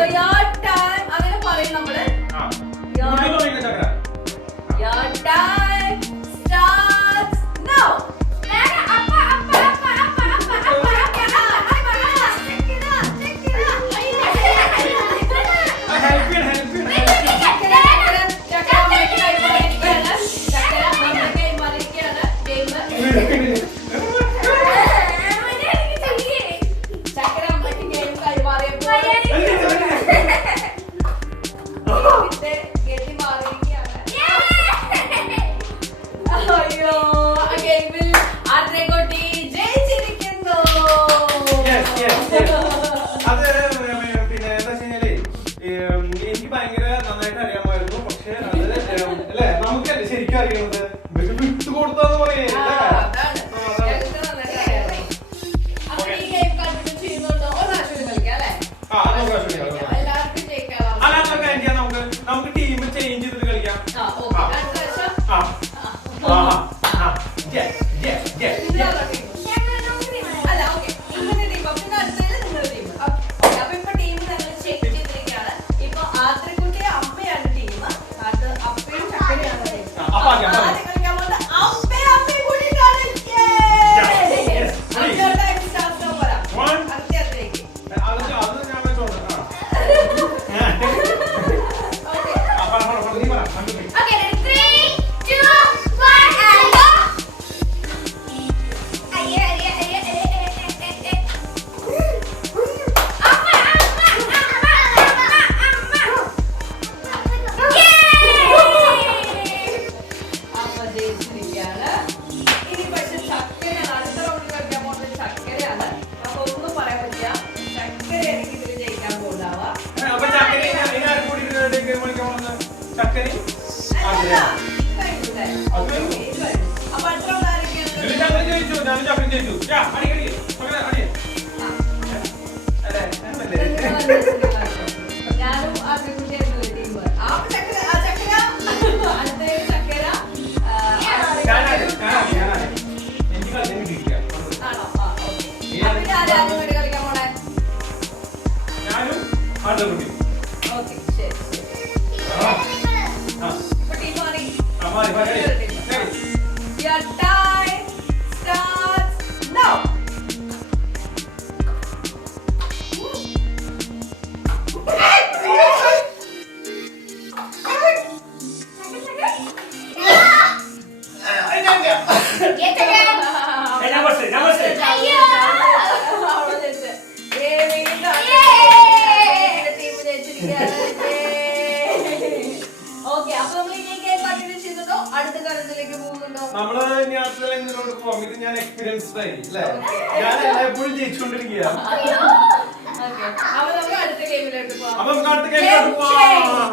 So your time അങ്ങനെ പറയും നമ്മള്. Your time starts now. എനിക്ക് ഭയങ്കര നന്നായിട്ട് അറിയാമായിരുന്നു. പക്ഷെ അത് അല്ലെ നമുക്കല്ലേ ശരിക്കും അറിയുന്നത് വിട്ടു കൊടുത്താന്ന് പറയേ. നമുക്ക് ടീം ചേഞ്ച് ചെയ്തിട്ട് കളിക്കാം. Your time starts now. നമ്മള് ഇനി അടുത്ത ലൈനിലോട്ട് പോകാം. ഇത് ഞാൻ എക്സ്പീരിയൻസ്ഡ് ആയി അല്ലേ. ഞാൻ എല്ലായ്പ്പോഴും ജയിച്ചുകൊണ്ടിരിക്കുകയാണ്. അപ്പൊ നമുക്ക് അടുത്ത ഗെയിമിലോട്ട് പോവാം. പോവാം.